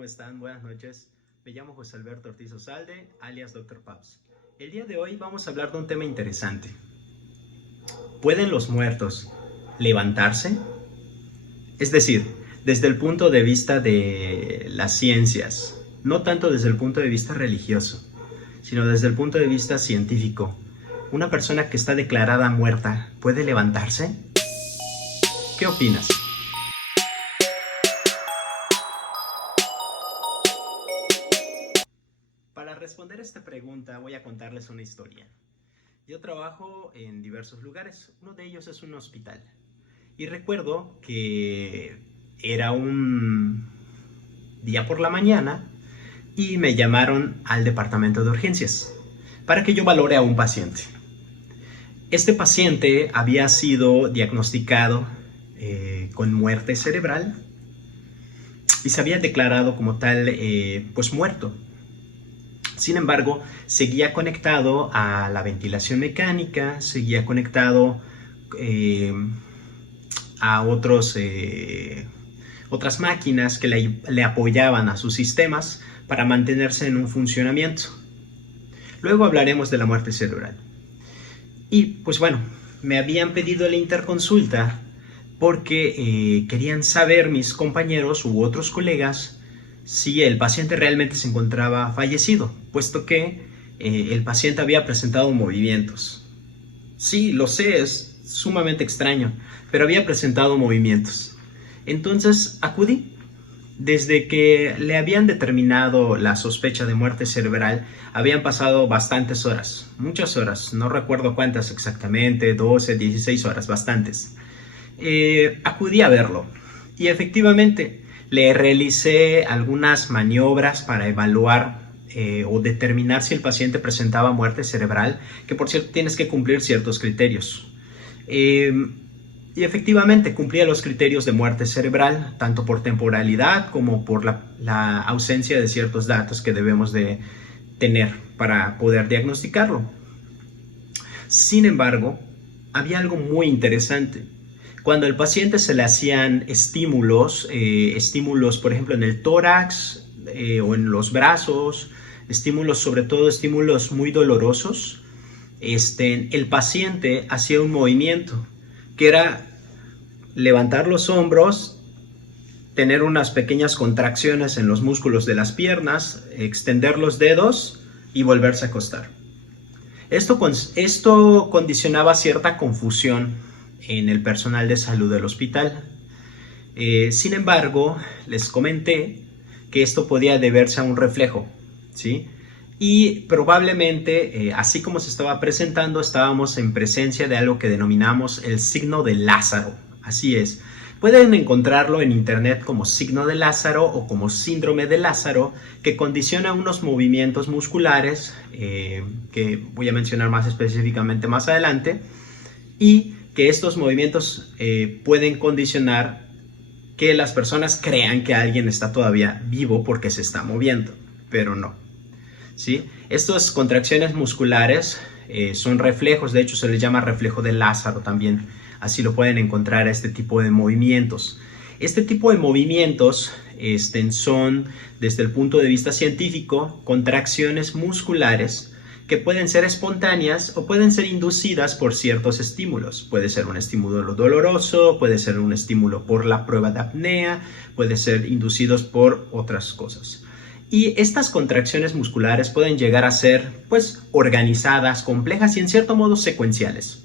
¿cómo están? Buenas noches. Me llamo José Alberto Ortiz Osalde, alias Dr. Paps. El día de hoy vamos a hablar de un tema interesante. ¿Pueden los muertos levantarse? Es decir, desde el punto de vista de las ciencias, no tanto desde el punto de vista religioso, sino desde el punto de vista científico. ¿Una persona que está declarada muerta puede levantarse? ¿Qué opinas? Para responder esta pregunta voy a contarles una historia. Yo trabajo en diversos lugares, uno de ellos es un hospital. Y recuerdo que era un día por la mañana y me llamaron al departamento de urgencias para que yo valore a un paciente. Este paciente había sido diagnosticado con muerte cerebral y se había declarado como tal pues muerto. Sin embargo, seguía conectado a la ventilación mecánica, seguía conectado a otras máquinas que le apoyaban a sus sistemas para mantenerse en un funcionamiento. Luego hablaremos de la muerte cerebral. Y pues bueno, me habían pedido la interconsulta porque querían saber mis compañeros u otros colegas si el paciente realmente se encontraba fallecido, puesto que el paciente había presentado movimientos. Sí, lo sé, es sumamente extraño, pero había presentado movimientos. Entonces acudí. Desde que le habían determinado la sospecha de muerte cerebral, habían pasado bastantes horas, muchas horas, no recuerdo cuántas exactamente, 12, 16 horas, bastantes. Acudí a verlo y efectivamente le realicé algunas maniobras para evaluar o determinar si el paciente presentaba muerte cerebral, que por cierto tienes que cumplir ciertos criterios. Y efectivamente cumplía los criterios de muerte cerebral, tanto por temporalidad como por la ausencia de ciertos datos que debemos de tener para poder diagnosticarlo. Sin embargo, había algo muy interesante. Cuando al paciente se le hacían estímulos, por ejemplo en el tórax o en los brazos, sobre todo estímulos muy dolorosos, el paciente hacía un movimiento que era levantar los hombros, tener unas pequeñas contracciones en los músculos de las piernas, extender los dedos y volverse a acostar. Esto condicionaba cierta confusión en el personal de salud del hospital. Sin embargo, les comenté que esto podía deberse a un reflejo, ¿sí? Y probablemente, así como se estaba presentando, estábamos en presencia de algo que denominamos el signo de Lázaro. Así es. Pueden encontrarlo en internet como signo de Lázaro o como síndrome de Lázaro, que condiciona unos movimientos musculares, que voy a mencionar más específicamente más adelante, y que estos movimientos pueden condicionar que las personas crean que alguien está todavía vivo porque se está moviendo, pero no. ¿Sí? Estas contracciones musculares son reflejos, de hecho se les llama reflejo de Lázaro también, así lo pueden encontrar a este tipo de movimientos. Este tipo de movimientos son, desde el punto de vista científico, contracciones musculares que pueden ser espontáneas o pueden ser inducidas por ciertos estímulos. Puede ser un estímulo doloroso, puede ser un estímulo por la prueba de apnea, puede ser inducidos por otras cosas. Y estas contracciones musculares pueden llegar a ser, pues, organizadas, complejas y en cierto modo secuenciales,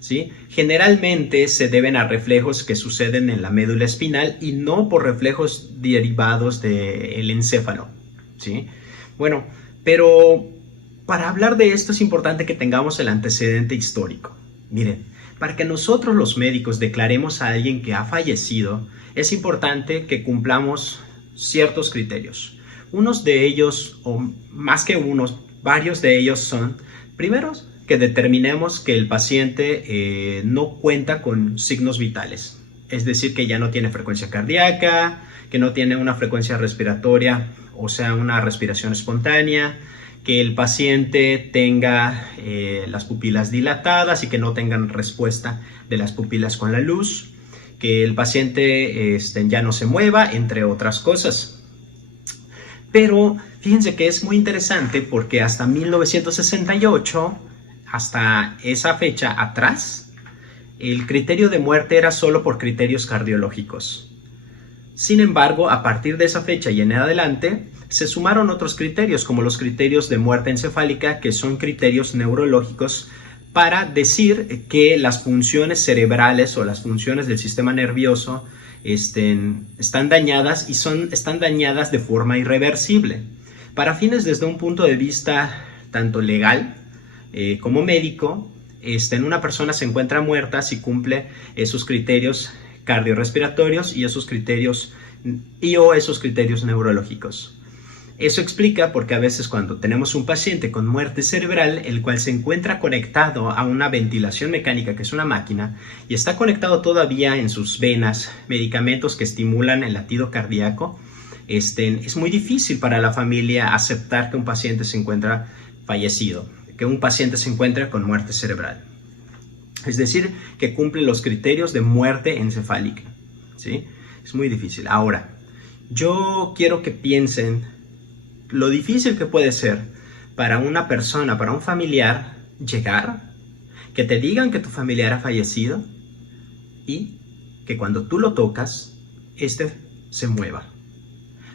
¿sí? Generalmente se deben a reflejos que suceden en la médula espinal y no por reflejos derivados del encéfalo, ¿sí? Bueno, pero para hablar de esto es importante que tengamos el antecedente histórico. Miren, para que nosotros los médicos declaremos a alguien que ha fallecido, es importante que cumplamos ciertos criterios. Unos de ellos, o más que unos, varios de ellos son, primero, que determinemos que el paciente no cuenta con signos vitales. Es decir, que ya no tiene frecuencia cardíaca, que no tiene una frecuencia respiratoria, o sea, una respiración espontánea, que el paciente tenga las pupilas dilatadas y que no tengan respuesta de las pupilas con la luz, que el paciente ya no se mueva, entre otras cosas. Pero fíjense que es muy interesante porque hasta 1968, hasta esa fecha atrás, el criterio de muerte era solo por criterios cardiológicos. Sin embargo, a partir de esa fecha y en adelante, se sumaron otros criterios, como los criterios de muerte encefálica, que son criterios neurológicos para decir que las funciones cerebrales o las funciones del sistema nervioso están dañadas y están dañadas de forma irreversible. Para fines desde un punto de vista tanto legal como médico, una persona se encuentra muerta si cumple esos criterios cardiorrespiratorios y esos criterios neurológicos. Eso explica porque a veces cuando tenemos un paciente con muerte cerebral, el cual se encuentra conectado a una ventilación mecánica, que es una máquina, y está conectado todavía en sus venas medicamentos que estimulan el latido cardíaco, es muy difícil para la familia aceptar que un paciente se encuentra fallecido, que un paciente se encuentra con muerte cerebral. Es decir, que cumple los criterios de muerte encefálica, ¿sí? Es muy difícil. Ahora, yo quiero que piensen lo difícil que puede ser para una persona, para un familiar, llegar, que te digan que tu familiar ha fallecido y que cuando tú lo tocas, se mueva.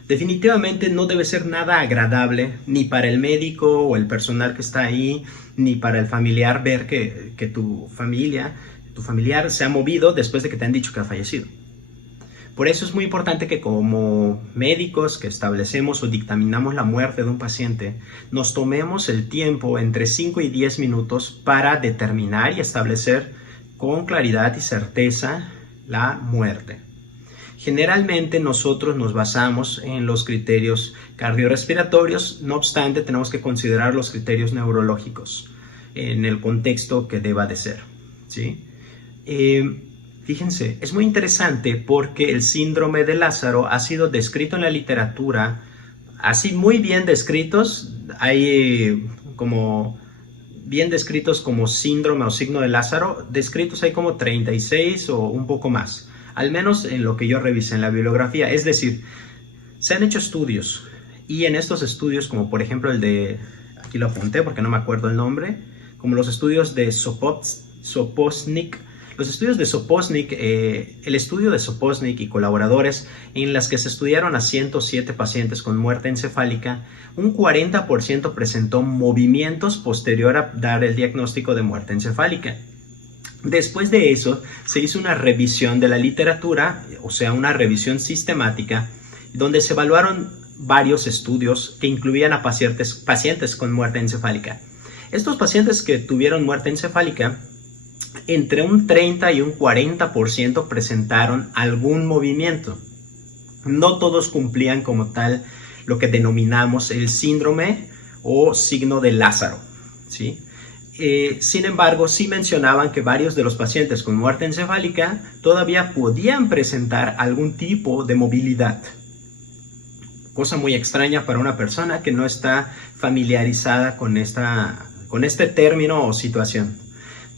Definitivamente no debe ser nada agradable ni para el médico o el personal que está ahí, ni para el familiar ver que tu familiar se ha movido después de que te han dicho que ha fallecido. Por eso es muy importante que como médicos que establecemos o dictaminamos la muerte de un paciente, nos tomemos el tiempo entre 5 y 10 minutos para determinar y establecer con claridad y certeza la muerte. Generalmente nosotros nos basamos en los criterios cardiorrespiratorios, no obstante tenemos que considerar los criterios neurológicos en el contexto que deba de ser, ¿sí? Fíjense, es muy interesante porque el síndrome de Lázaro ha sido descrito en la literatura, así muy bien descritos, hay como bien descritos como síndrome o signo de Lázaro, descritos hay como 36 o un poco más, al menos en lo que yo revisé en la bibliografía. Es decir, se han hecho estudios y en estos estudios, como por ejemplo el de, aquí lo apunté porque no me acuerdo el nombre, como los estudios de Sopocnik, los estudios de Sopocnik, el estudio de Sopocnik y colaboradores en las que se estudiaron a 107 pacientes con muerte encefálica, un 40% presentó movimientos posterior a dar el diagnóstico de muerte encefálica. Después de eso, se hizo una revisión de la literatura, o sea, una revisión sistemática, donde se evaluaron varios estudios que incluían a pacientes con muerte encefálica. Estos pacientes que tuvieron muerte encefálica, entre un 30 y un 40% presentaron algún movimiento. No todos cumplían como tal lo que denominamos el síndrome o signo de Lázaro, ¿sí? Sin embargo, sí mencionaban que varios de los pacientes con muerte encefálica todavía podían presentar algún tipo de movilidad. Cosa muy extraña para una persona que no está familiarizada con este término o situación.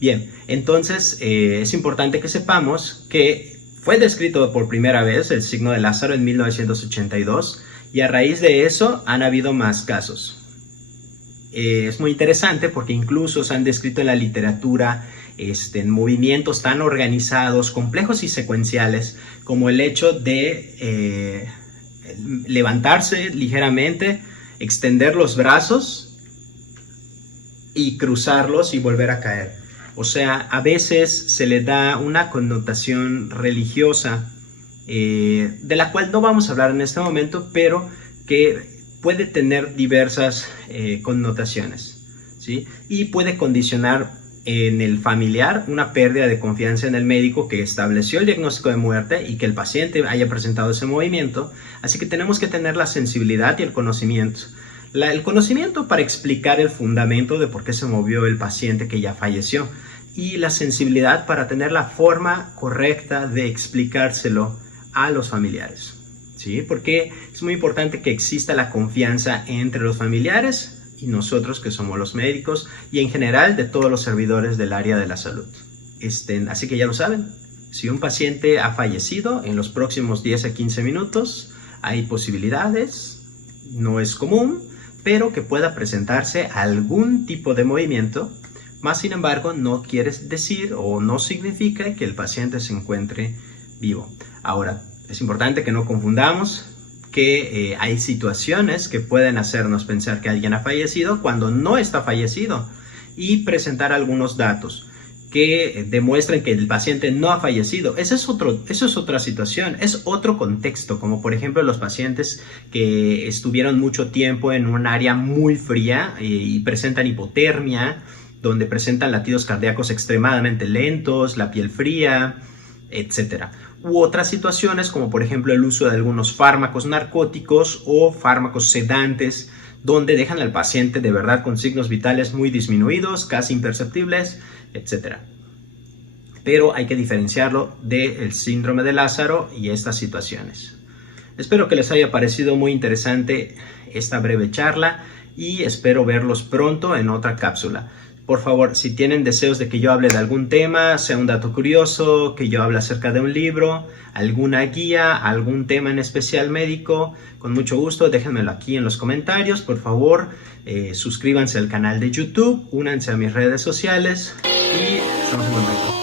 Bien, entonces es importante que sepamos que fue descrito por primera vez el signo de Lázaro en 1982 y a raíz de eso han habido más casos. Es muy interesante porque incluso se han descrito en la literatura movimientos tan organizados, complejos y secuenciales como el hecho de levantarse ligeramente, extender los brazos y cruzarlos y volver a caer. O sea, a veces se le da una connotación religiosa de la cual no vamos a hablar en este momento, pero que puede tener diversas connotaciones, ¿sí? Y puede condicionar en el familiar una pérdida de confianza en el médico que estableció el diagnóstico de muerte y que el paciente haya presentado ese movimiento. Así que tenemos que tener la sensibilidad y el conocimiento. El conocimiento para explicar el fundamento de por qué se movió el paciente que ya falleció y la sensibilidad para tener la forma correcta de explicárselo a los familiares, ¿sí? Porque es muy importante que exista la confianza entre los familiares y nosotros que somos los médicos y en general de todos los servidores del área de la salud. Así que ya lo saben, si un paciente ha fallecido en los próximos 10 a 15 minutos, hay posibilidades no es común, pero que pueda presentarse algún tipo de movimiento, más sin embargo no quiere decir o no significa que el paciente se encuentre vivo. Ahora, es importante que no confundamos que hay situaciones que pueden hacernos pensar que alguien ha fallecido cuando no está fallecido y presentar algunos datos que demuestren que el paciente no ha fallecido. Eso es otra situación, es otro contexto, como por ejemplo los pacientes que estuvieron mucho tiempo en un área muy fría y presentan hipotermia, donde presentan latidos cardíacos extremadamente lentos, la piel fría, etcétera. U otras situaciones como por ejemplo el uso de algunos fármacos narcóticos o fármacos sedantes, donde dejan al paciente de verdad con signos vitales muy disminuidos, casi imperceptibles, etcétera. Pero hay que diferenciarlo del síndrome de Lázaro y estas situaciones. Espero que les haya parecido muy interesante esta breve charla y espero verlos pronto en otra cápsula. Por favor, si tienen deseos de que yo hable de algún tema, sea un dato curioso, que yo hable acerca de un libro, alguna guía, algún tema en especial médico, con mucho gusto déjenmelo aquí en los comentarios. Por favor, suscríbanse al canal de YouTube, únanse a mis redes sociales y estamos en contacto.